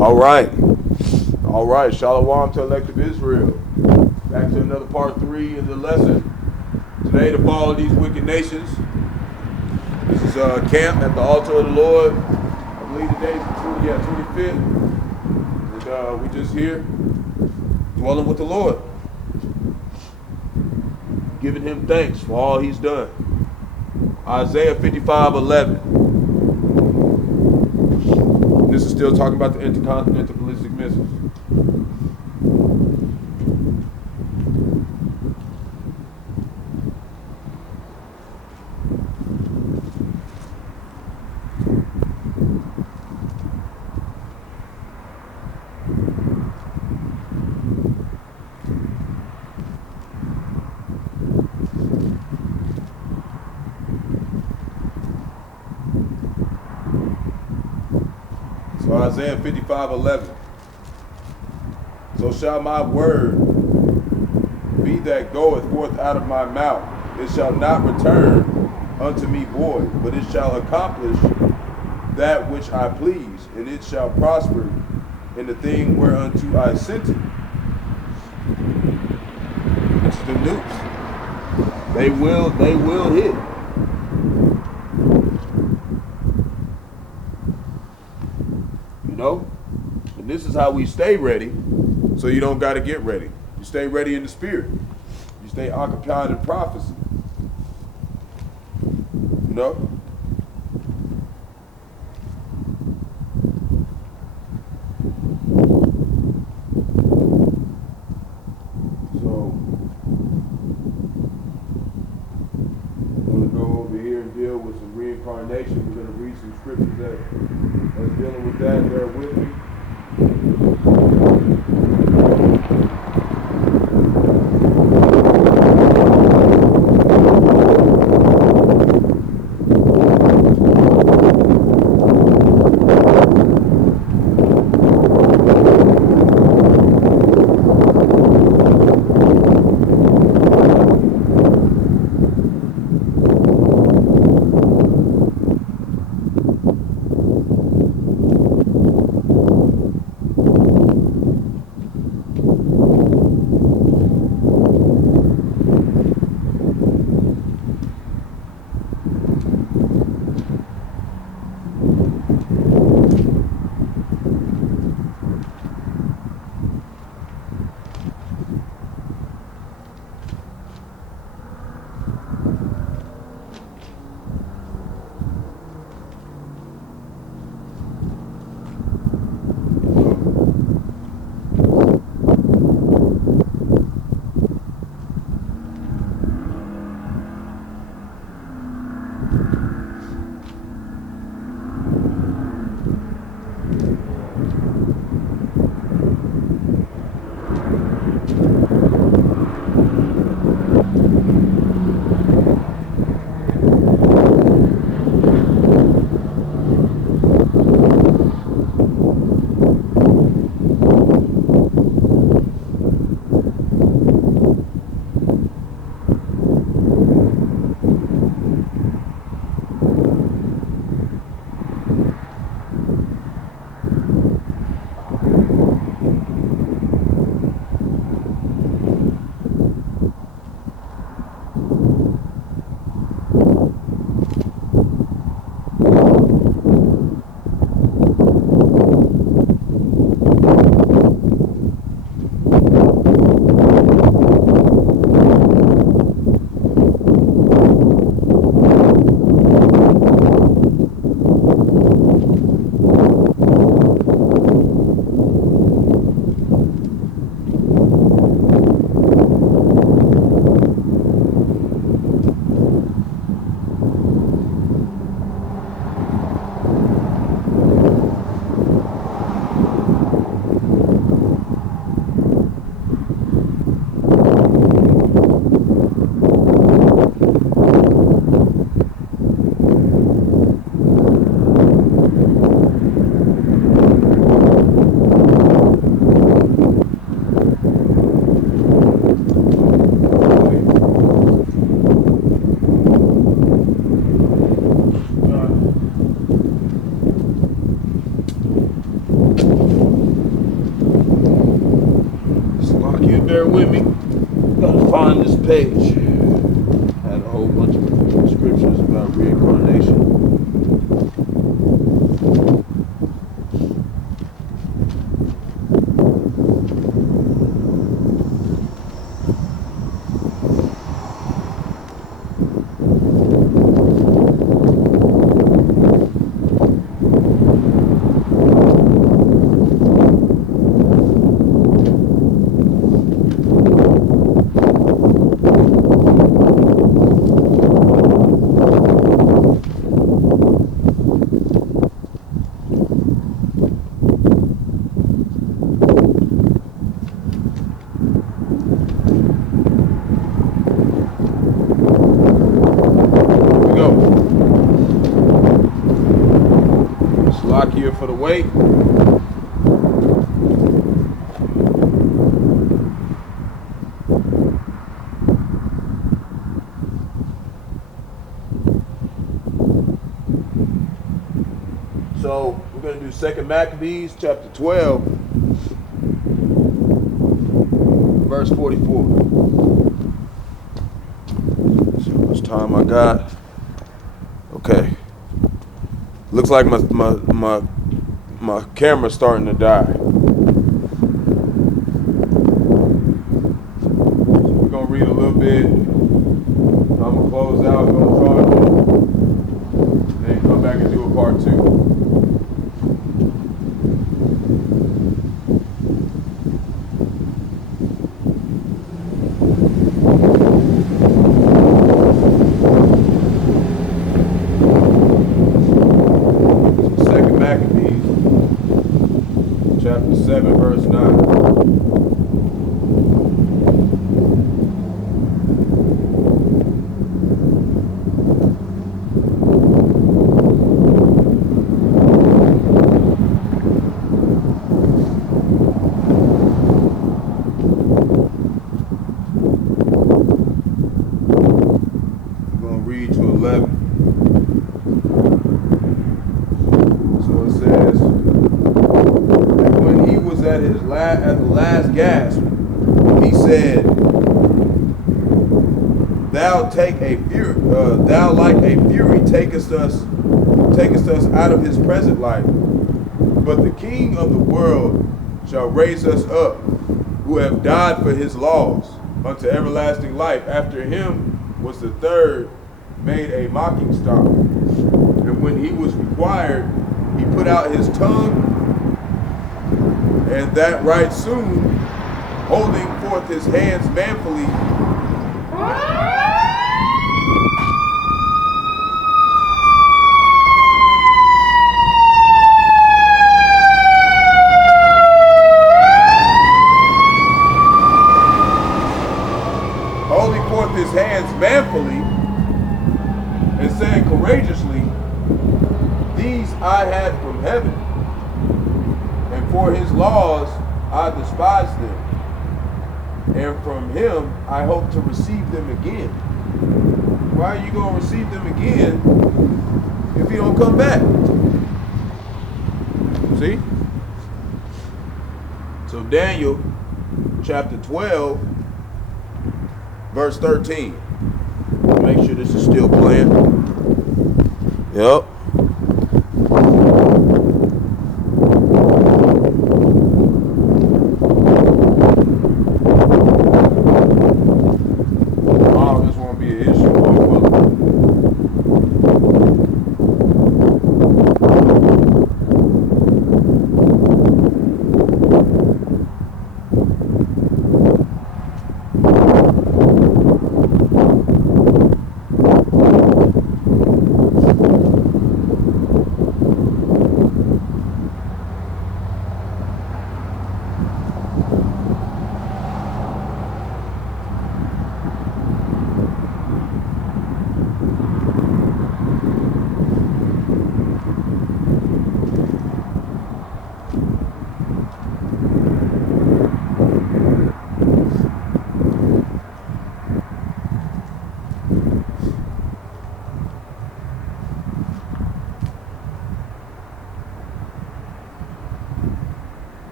All right. All right. Shalom to elective Israel. Back to another part 3 of the lesson. Today, to follow these wicked nations. This is camp at the altar of the Lord. I believe today's the 25th. And we just here dwelling with the Lord. Giving him thanks for all he's done. Isaiah 55:11. This is still talking about the intercontinental ballistic missiles. So Isaiah 55:11. So shall my word be that goeth forth out of my mouth. It shall not return unto me void, but it shall accomplish that which I please, and it shall prosper in the thing whereunto I sent it. It's the nukes. They will hit. You know? And this is how we stay ready, so you don't got to get ready. You stay ready in the spirit. You stay occupied in prophecy. You know? So, I'm going to go over here and deal with some reincarnation. We're going to read some scriptures that's dealing with that. Bear with me. with me. Gotta find this page. Had a whole bunch of scriptures about reincarnation. Here for the wait. So we're going to do 2 Maccabees chapter 12, verse 44. See how much time I got. Okay. Looks like my camera's starting to die. So we're gonna read a little bit. I'm gonna close out, go charge it, then come back and do a part 2. Chapter 7, verse 9. I'm going to read to 11. So it says, at the last gasp, he said, "Thou like a fury takest us out of his present life. But the King of the world shall raise us up, who have died for his laws, unto everlasting life. After him was the third, made a mocking stock. And when he was required, he put out his tongue, and that right soon, holding forth his hands manfully, and saying courageously, "These I had from heaven, and for his laws I despised them, and from him I hope to receive them again." Why are you going to receive them again if he don't come back? See? So Daniel chapter 12, verse 13. Make sure this is still playing. Yep. Oh, this won't be an issue.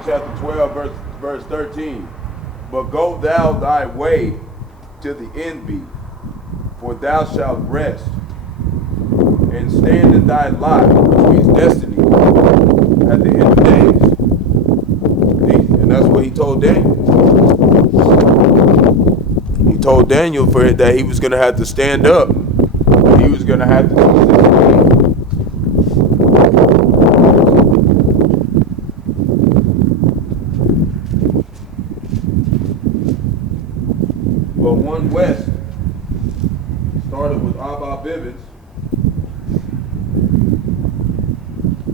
Deuteronomy chapter 12, verse 13. But go thou thy way to the end be, for thou shalt rest, and stand in thy lot, which means destiny, at the end of days. And that's what he told Daniel. He told Daniel that he was going to have to stand up. He was going to have to do this. But one west started with Abba Bivens,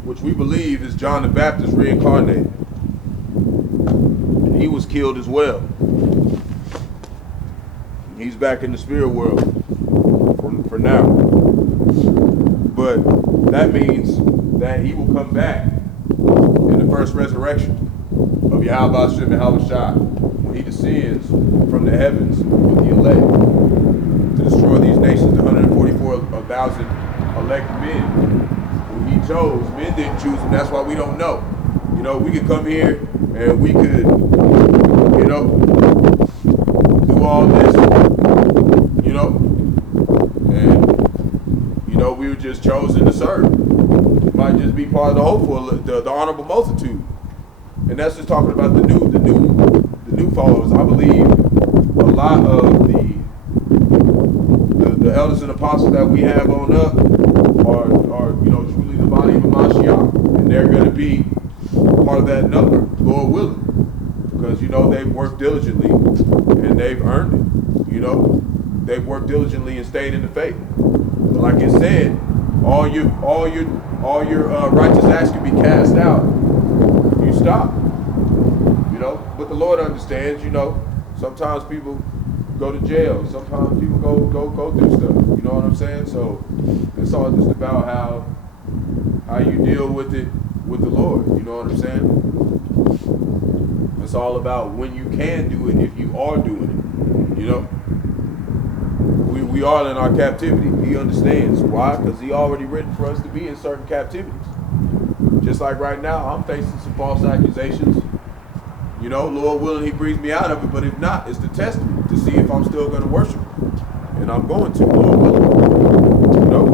which we believe is John the Baptist reincarnated. And he was killed as well. He's back in the spirit world for now. But that means that he will come back in the first resurrection of Bahasham and Yahawashi, when he descends from the heavens with the elect to destroy these nations, the 144,000 elect men who he chose. Men didn't choose him, that's why we don't know. You know, we could come here and we could, you know, do all this, you know, and, you know, we were just chosen to serve. We might just be part of the hopeful, the honorable multitude. And that's just talking about the new followers. I believe a lot of the elders and apostles that we have on up are you know, truly the body of Mashiach, and they're going to be part of that number, Lord willing, because you know they've worked diligently and they've earned it. You know, they've worked diligently and stayed in the faith. But like it said, all your righteous acts can be cast out. You stop. You know, but the Lord understands. You know, sometimes people go to jail. Sometimes people go through stuff. You know what I'm saying? So it's all just about how you deal with it with the Lord. You know what I'm saying? It's all about when you can do it, if you are doing it. You know, we are in our captivity. He understands why, because he already written for us to be in certain captivities. Just like right now, I'm facing some false accusations. You know, Lord willing, he brings me out of it. But if not, it's the testament to see if I'm still going to worship him. And I'm going to, Lord willing. You know,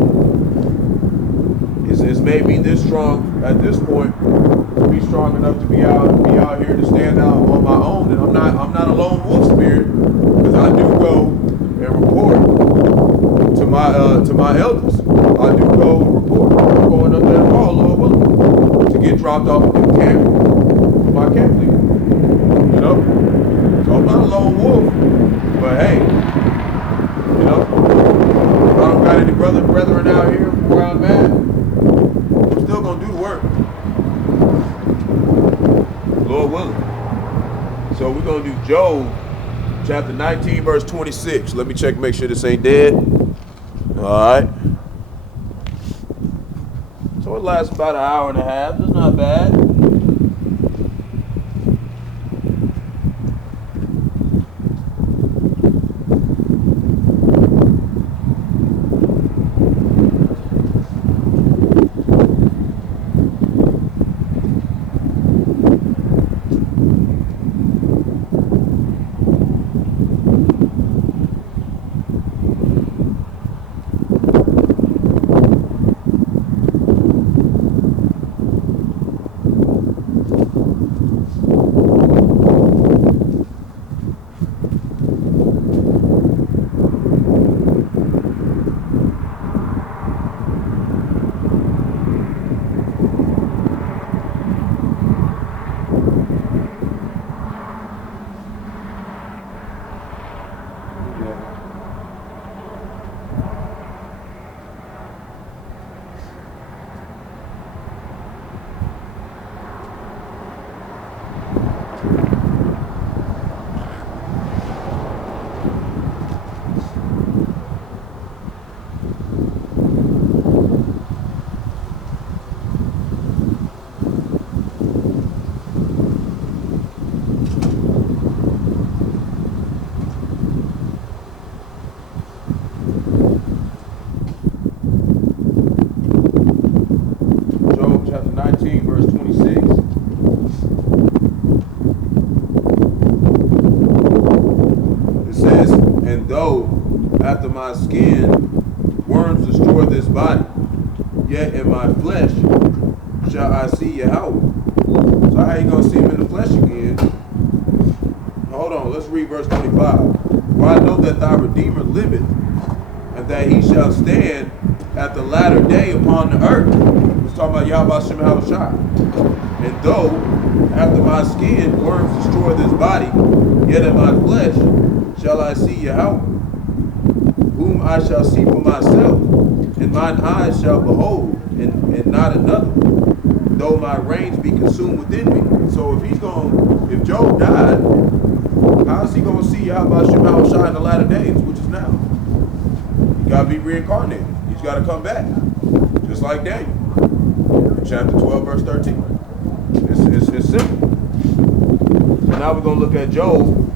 it's made me this strong at this point to be strong enough to be out here to stand out on my own. And I'm not a lone wolf spirit, because I do go and report to my elders. I do go and report. I'm going up there tomorrow, Lord willing, to get dropped off at the camp with my camp leader. You know? So I'm not a lone wolf, but hey, you know, if I don't got any brethren out here where I'm at, I'm still gonna do the work. Lord willing. So we're gonna do Job chapter 19, verse 26. Let me check, make sure this ain't dead. Alright. So it lasts about an hour and a half. That's not bad. after my skin worms destroy this body, yet in my flesh shall I see Yahawah. So how you gonna see him in the flesh again? Hold on, let's read verse 25. For I know that thy Redeemer liveth, and that he shall stand at the latter day upon the earth. It's talking about Yahawashi. And though after my skin worms destroy this body, yet in my flesh shall I see Yahawah, whom I shall see for myself, and mine eyes shall behold, and not another, though my reins be consumed within me. So if Job died, how is he going to see Yahawashi in the latter days, which is now? He got to be reincarnated. He's got to come back, just like Daniel, chapter 12, verse 13. It's simple. So now we're going to look at Job.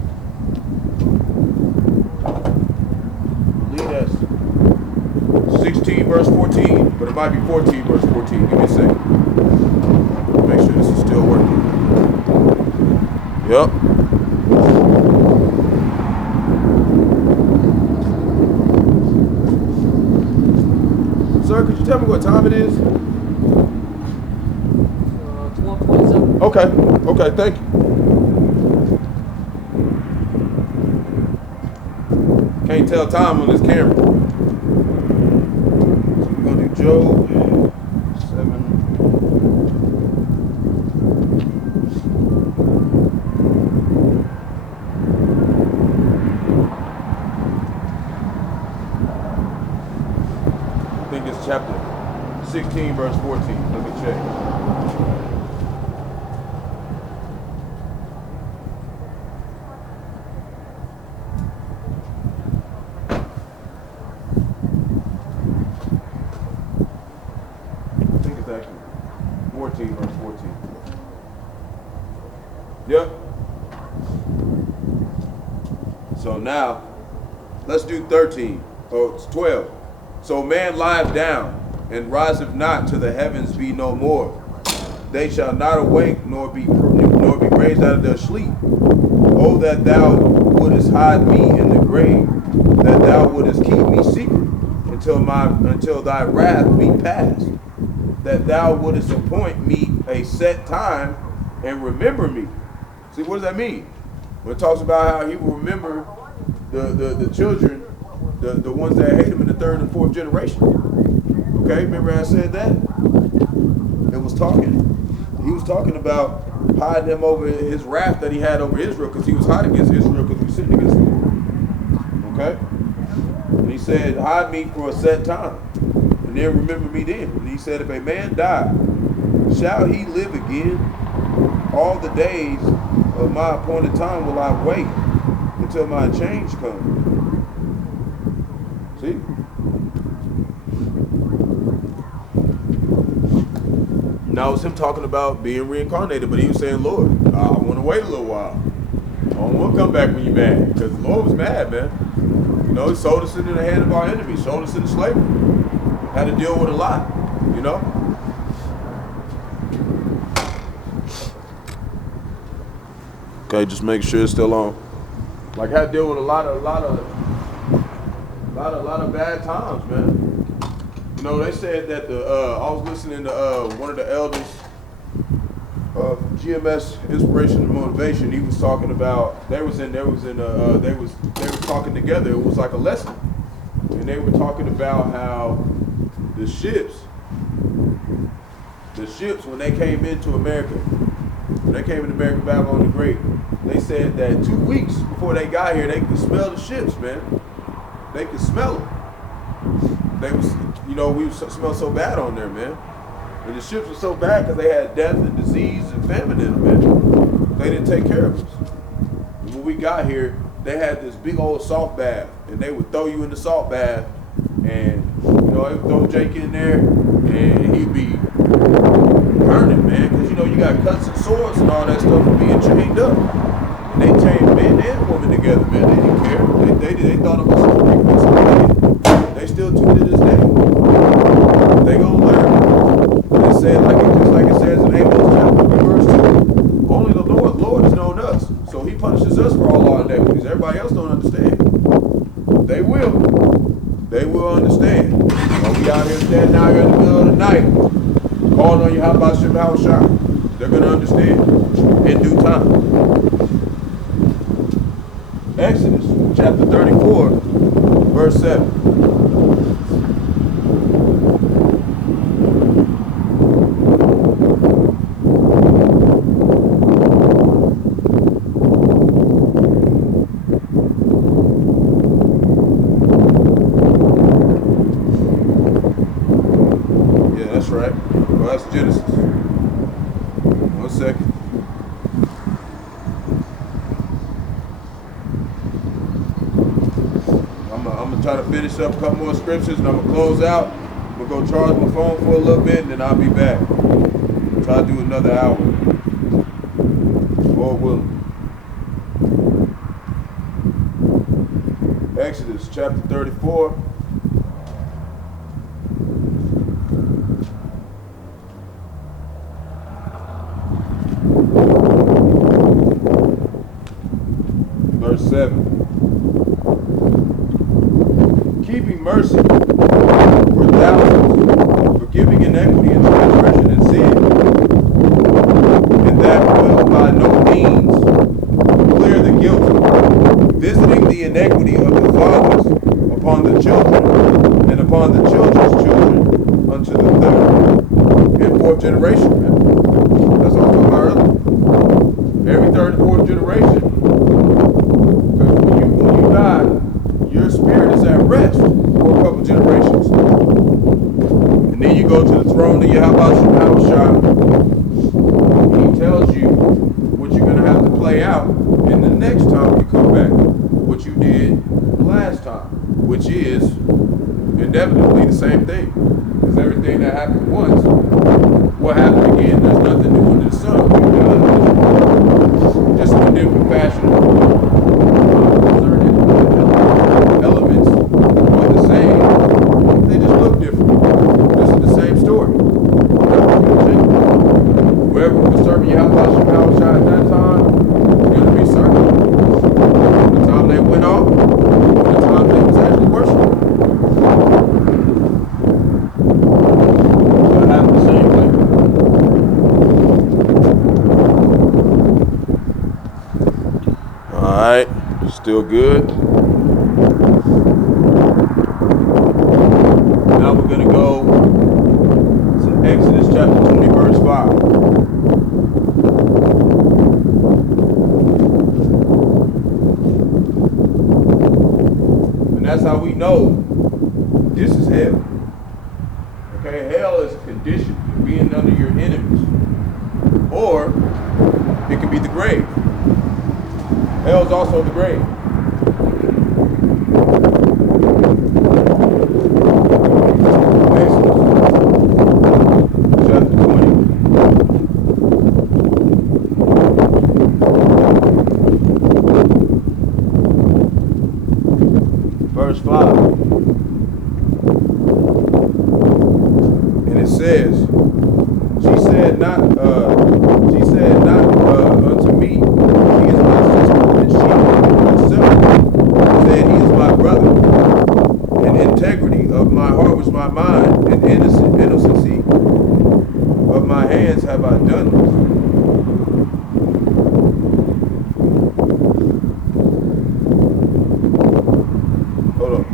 I believe that's 16, verse 14, but it might be 14, verse 14. Give me a second. Make sure this is still working. Yep. Sir, could you tell me what time it is? 12:27. Okay, thank you. Can't tell time on this camera. So we're gonna do Job 7. I think it's chapter 16, verse 14. Let me check. I think it's actually 14, verse 14. Yep. So now, let's do 13. Oh, it's 12. So man lieth down, and riseth not till the heavens be no more. They shall not awake, nor be raised out of their sleep. Oh, that thou wouldest hide me in the grave, that thou wouldest keep me secret until thy wrath be past, that thou wouldest appoint me a set time and remember me. See, what does that mean? When it talks about how he will remember the children, the ones that hate him in the third and fourth generation. Okay, remember I said that? He was talking about hiding him over his wrath that he had over Israel, because he was hiding against Israel because we sinned against him. Okay? And he said, hide me for a set time, and then remember me then. And he said, if a man die, shall he live again? All the days of my appointed time will I wait until my change comes. See? Now it's him talking about being reincarnated, but he was saying, Lord, I want to wait a little while. I don't want to come back when you're mad, because the Lord was mad, man. You know, he sold us into the hand of our enemies, sold us into slavery. Had to deal with a lot, you know? Okay, just make sure it's still on. Like, had to deal with a lot of bad times, man. You know, they said that I was listening to one of the elders of GMS Inspiration and Motivation. He was talking about they were talking together. It was like a lesson, and they were talking about how the ships when they came into America, Babylon the Great, they said that 2 weeks before they got here, they could smell the ships, man. They could smell them. They was, you know, we smelled so bad on there, man. And the ships were so bad because they had death and disease and famine in them, man. They didn't take care of us. And when we got here, they had this big old salt bath, and they would throw you in the salt bath, and you know, they would throw Jake in there, and he'd be burning, man, because you know you got cuts and sores and all that stuff from being chained up. And they chained men and women together, man. They didn't care. They thought it was something. They still do to this day. They gonna learn. And it said just like it says in Amos chapter verse 2. Only the Lord has known us, so He punishes us for all our iniquities. Everybody else don't understand. They will. They will understand. While we out here standing out here in the middle of the night, calling on Yahawashi, they're going to understand in due time. Exodus chapter 34, verse 7. Yeah, that's right. Well, that's Genesis. 1 second. I'm gonna try to finish up a couple more scriptures and I'm gonna close out. I'm gonna go charge my phone for a little bit and then I'll be back. Try to do another hour. Lord willing. Exodus chapter 34. Verse 7. Keeping mercy for thousands, forgiving iniquity and transgression and sin, and that will by no means clear the guilty, visiting the iniquity of the fathers upon the children, and upon the children's children unto the third and fourth generation. Man. That's what I was talking about earlier. Every third and fourth generation. Because when you die, your spirit is at rest for a couple generations. And then you go to the throne of Yahawashi, and he tells you what you're going to have to play out in the next time you come back, what you did last time, which is inevitably the same thing. Because everything that happened once will happen again. There's nothing new under the sun. We've done just in a different fashion. Certain elements are the same. They just look different. This is the same story. Whoever was serving Yahawashi at that time is going to be serving. The time they went off, the time they was actually worshiping. Going to happen the same thing. All right, still good. Now we're going to go to Exodus chapter 20, verse 5. And that's how we know this is hell. Okay, hell is a condition of being under your enemies. Or it could be the grave. Hell is also the grave. Exodus chapter 20. Verse 5. And it says, she said not unto me, he is my sister, and she herself said, he is my brother. And integrity of my heart was my mind, and innocency of my hands have I done this. Hold on.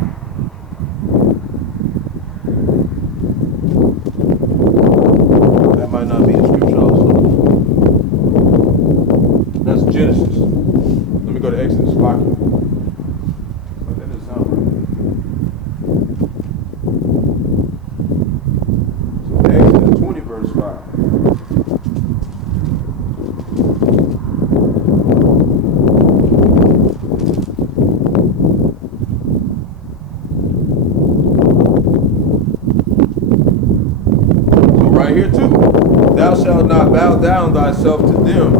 That might not be the scripture also. That's Genesis. Let me go to Exodus. Lock it. But that doesn't sound right. So Exodus 20, verse 5. So right here too. Thou shalt not bow down thyself to them,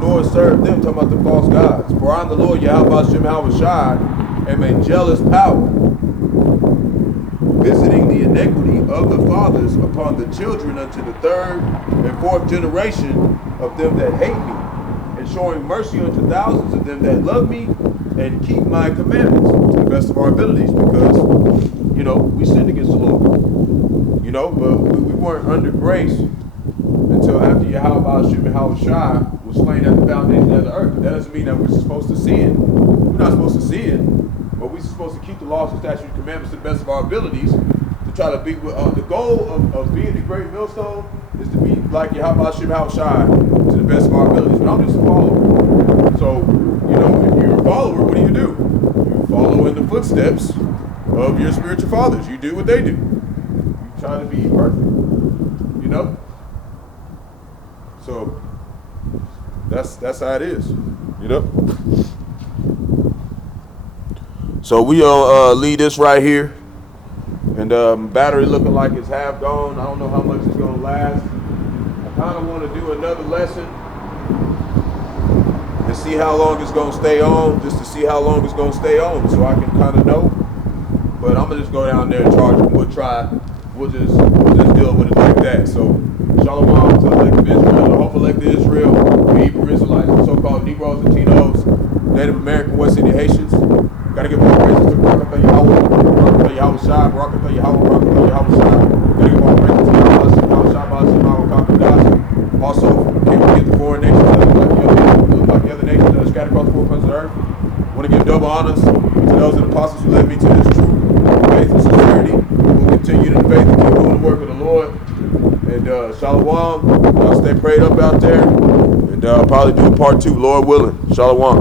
nor serve them, talking about the false gods. For I am the Lord Yahawashi, am a jealous power, visiting the iniquity of the fathers upon the children unto the third and fourth generation of them that hate me, and showing mercy unto thousands of them that love me and keep my commandments, to the best of our abilities because, we sinned against the Lord. But we weren't under grace until after Bahasham and Yahawashi was slain at the foundation of the earth. But that doesn't mean that we're supposed to sin. We're not supposed to sin, but we're supposed to keep the laws and statutes and commandments to the best of our abilities to try to be, the goal of being the great millstone is to be like Bahasham and Yahawashi to the best of our abilities. But I'm just a follower. So, if you're a follower, what do? You follow in the footsteps of your spiritual fathers. You do what they do. You try to be perfect. So that's how it is. So we leave this right here, and battery looking like it's half gone. I don't know how much it's gonna last. I kind of want to do another lesson and see how long it's gonna stay on, just to see how long it's gonna stay on, so I can kind of know. But I'm gonna just go down there and charge it. We'll just deal with it like that. So Shalom to the elect of Israel, the hope elect of Israel, the Hebrew Israelites, the so-called Negroes, Latinos, Native American, West Indian Haitians. Gotta give all praises to Barak, Yahawah, Barak, Yahawashi, Barak, Yahawah, Barak, Yahawashi. Gotta give all praises to Yahawashi, Qadash. Also, can we get the foreign nations like the other nations that are scattered across the four corners of the earth? I want to give double honors to those of the apostles who led me to this truth, faith, and sincerity. We'll continue in faith and keep doing the work of the Lord. And Shalom, y'all stay prayed up out there, and I'll probably do a part 2, Lord willing. Shalom.